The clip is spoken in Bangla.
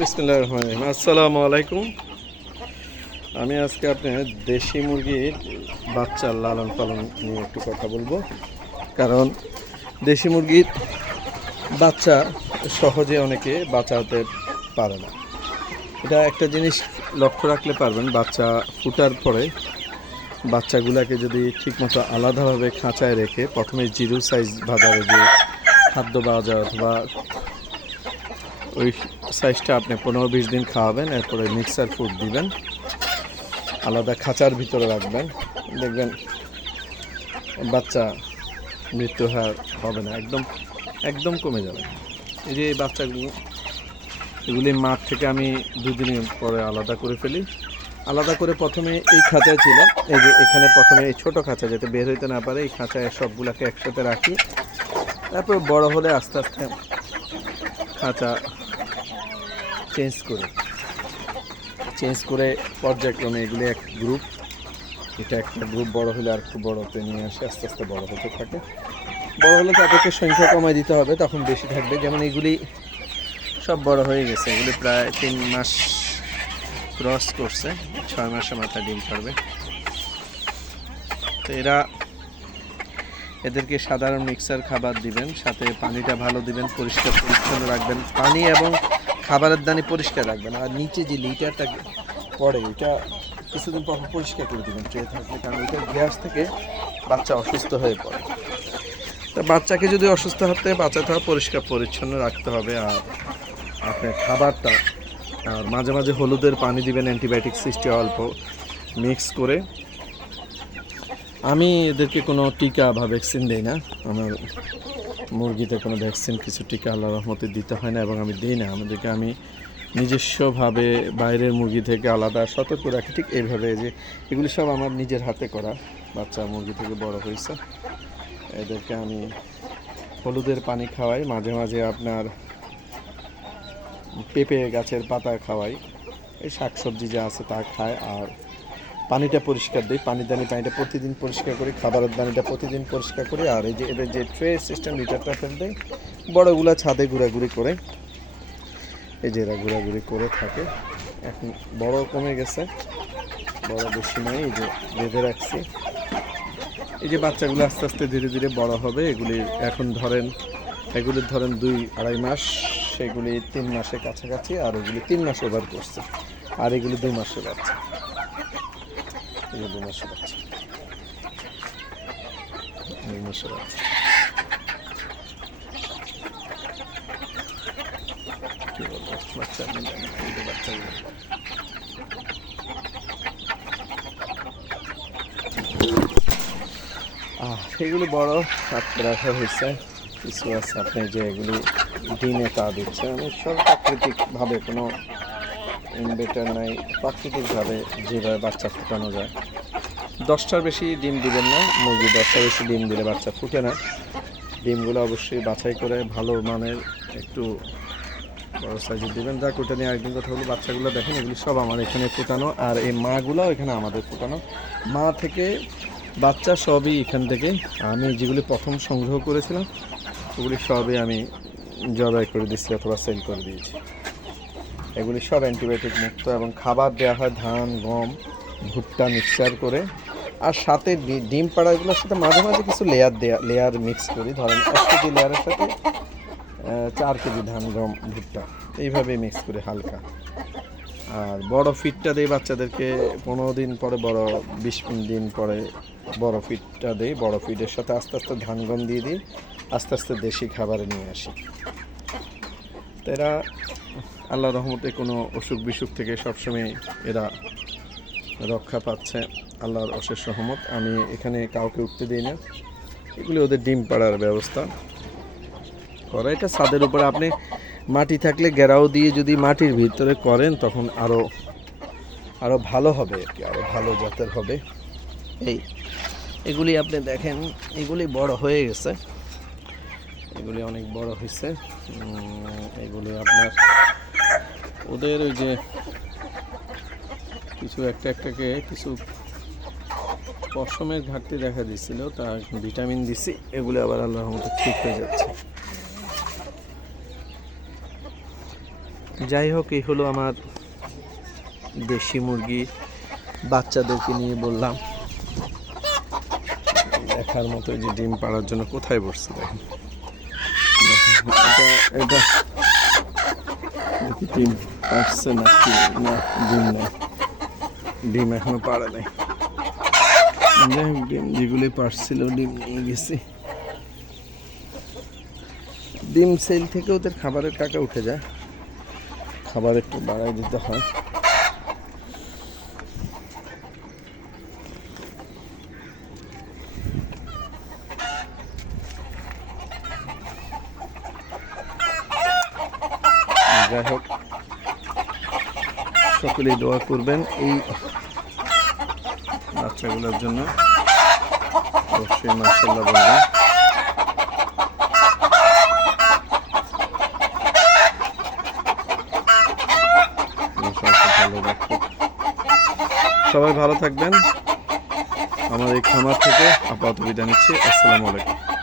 বিসমিল্লাহির রহমানির রহিম। আসসালামু আলাইকুম। আমি আজকে আপনার দেশি মুরগির বাচ্চার লালন পালন নিয়ে একটু কথা বলবো। কারণ দেশি মুরগির বাচ্চা সহজে অনেকে বাঁচাতে পারে না। এটা একটা জিনিস লক্ষ্য রাখলে পারবেন, বাচ্চা ফুটার পরে বাচ্চাগুলোকে যদি ঠিকমতো আলাদাভাবে খাঁচায় রেখে প্রথমে জিরো সাইজ বাজারে যে খাদ্য পাওয়া যায় অথবা ওই সাইজটা আপনি 15-20 দিন খাওয়াবেন, এরপরে মিক্সার ফুড দিবেন, আলাদা খাঁচার ভিতরে রাখবেন, দেখবেন বাচ্চা মৃত্যু হার হবে না, একদম একদম কমে যাবে। এই যে এই বাচ্চাগুলো, এগুলি মাঠ থেকে আমি 2 দিন পরে আলাদা করে ফেলি। আলাদা করে প্রথমে এই খাঁচায় ছিল, এই যে এখানে প্রথমে এই ছোটো খাঁচা যাতে বের হইতে না পারে এই খাঁচায় সবগুলোকে একসাথে রাখি। তারপর বড় হলে আস্তে আস্তে খাঁচা চেঞ্জ করে পর্যায়ক্রমে এগুলি এক গ্রুপ, এটা একটা গ্রুপ বড় হলে আর একটু বড়তে নিয়ে আসে, আস্তে আস্তে বড় হতে থাকে। বড় হলে তাদেরকে সংখ্যা কমাই দিতে হবে, তখন বেশি থাকবে। যেমন এগুলি সব বড় হয়ে গেছে, এগুলি প্রায় 3 মাস ক্রস করছে, 6 মাসের মাথায় ডিম পারবে। তো এদেরকে সাধারণ মিক্সার খাবার দিবেন, সাথে পানিটা ভালো দিবেন, পরিষ্কার পরিচ্ছন্ন রাখবেন, পানি এবং খাবারের দানি পরিষ্কার রাখবেন। আর নিচে যে লিটারটা পড়ে এটা কিছুদিন পর পরিষ্কার করে দেবেন ট্রে থাকলে, কারণ ওইটার গ্যাস থেকে বাচ্চা অসুস্থ হয়ে পড়ে। তা বাচ্চাকে যদি অসুস্থ হতে বাঁচাতে হয় পরিষ্কার পরিচ্ছন্ন রাখতে হবে। আর আপনার খাবারটা আর মাঝে মাঝে হলুদের পানি দিবেন, অ্যান্টিবায়োটিক সিস্টে অল্প মিক্স করে। আমি এদেরকে কোনো টিকা বা ভ্যাকসিন দিই না, আমার মুরগিতে কোনো ভ্যাকসিন কিছু টিকা আল্লাহর রহমতে দিতে হয় না, এবং আমি দিই না। আমাদেরকে আমি নিজস্বভাবে বাইরের মুরগি থেকে আলাদা সতর্ক রাখি, ঠিক এইভাবে। যে এগুলি সব আমার নিজের হাতে করা, বাচ্চা মুরগি থেকে বড় হয়েছে। এদেরকে আমি হলুদের পানি খাওয়াই, মাঝে মাঝে আপনার পেঁপে গাছের পাতা খাওয়াই, এই শাকসবজি যা আছে তা খায়। আর পানিটা পরিষ্কার দিই, পানিটা প্রতিদিন পরিষ্কার করি, খাবারের দানিটা প্রতিদিন পরিষ্কার করি। আর এই যে এদের যে ট্রে সিস্টেম লিটারটা ফেল দেয়, বড়গুলা ছাদে ঘোরাঘুরি করে, এই যে এরা ঘোরাঘুরি করে থাকে। এখন বড় কমে গেছে, বড় বেশি নাই, এই যে বেঁধে রাখছি। এই যে বাচ্চাগুলো আস্তে আস্তে ধীরে ধীরে বড় হবে। এগুলির ধরেন 2-2.5 মাস, সেগুলি 3 মাসের কাছাকাছি, আর ওগুলি 3 মাস ওভার করছে। আর এগুলি 2 মাসের বাচ্চা, এগুলো 2 মাসের বাচ্চা, 2 মাসের বাচ্চা। কি বলবো, বাচ্চাগুলো সেগুলো বড় আটকে রাখা হয়েছে। কিছু আছে আপনি যে এগুলি ডিমে তা দিচ্ছে, আমি সব প্রাকৃতিকভাবে, কোনো ইনভেটার নাই, প্রাকৃতিকভাবে যেভাবে বাচ্চা ফুটানো যায়। 10টার বেশি ডিম দিবেন না, মুরগি 10টার বেশি ডিম দিলে বাচ্চা ফুটে না। ডিমগুলো অবশ্যই বাছাই করে ভালো মানের একটু বড় সাইজের দিবেন। যাক, ওটা নিয়ে একদিন কথা হলো। বাচ্চাগুলো দেখেন, এগুলি সব আমার এখানে ফোটানো, আর এই মাগুলোও এখানে আমাদের ফোটানো। মা থেকে বাচ্চা সবই এখান থেকে। আমি যেগুলি প্রথম সংগ্রহ করেছিলাম ওগুলি সবই আমি জবাই করে দিচ্ছি অথবা সেল করে দিয়েছি। এগুলি সব অ্যান্টিবায়োটিক মুক্ত, এবং খাবার দেওয়া হয় ধান, গম, ভুট্টা মিক্সচার করে। আর সাথে ডিম পাড়াগুলোর সাথে মাঝে মাঝে কিছু লেয়ার মিক্স করি। ধরেন 1 কেজি লেয়ারের সাথে 4 কেজি ধান, গম, ভুট্টা, এইভাবে মিক্স করে হালকা। আর বড় ফিডটা দেই বাচ্চাদেরকে 15 দিন পরে, 20 দিন পরে বড় ফিডটা দেই। বড় ফিডের সাথে আস্তে আস্তে ধান, গম দিয়ে দিই, আস্তে আস্তে দেশি খাবারে নিয়ে আসি। তো এরা আল্লাহর রহমতে কোনো অসুখ বিসুখ থেকে সবসময় এরা রক্ষা পাচ্ছে, আল্লাহর অশেষ রহমত। আমি এখানে কাউকে উঠতে দিই না, এগুলি ওদের ডিম পাড়ার ব্যবস্থা করা। এটা ছাদের উপরে আপনি মাটি থাকলে ঘেরাও দিয়ে যদি মাটির ভিতরে করেন তখন আরও ভালো হবে, আর কি আরও ভালো জাতের হবে। এগুলি আপনি দেখেন, এগুলি বড় হয়ে গেছে, এগুলি অনেক বড় হয়েছে। এগুলি আপনার ওদের ওই যে কিছু একটাকে কিছু পশমের ঘাটতি দেখা দিচ্ছিল, তা ভিটামিন দিছি, এগুলো আবার আল্লাহর রহমতে ঠিক হয়ে যাচ্ছে। যাই হোক, এই হলো আমার দেশি মুরগি, বাচ্চাদেরকে নিয়ে বললাম দেখার মতো। যে ডিম পাড়ার জন্য কোথায় বসছে দেখেন, এটা দেখি ডিম পাড়ছে নাকি না। ডিম নেই, ডিম এখনো পাড়া নেই। যাই হোক, ডিম যেগুলি পারছিল ডিম নিয়ে গেছি। ডিম সেল থেকে ওদের খাবারের টাকা উঠে যায়, খাবার একটু বাড়াই দিতে হয়। যাই হোক, সকলেই দোয়া করবেন এই বাচ্চাগুলোর জন্য। অবশ্যই মাশাআল্লাহ বলবেন। ভালো রাখুক, সবাই ভালো থাকবেন। আমার এই খামার থেকে আপাতত বিদায় নিচ্ছি। আসসালামু আলাইকুম।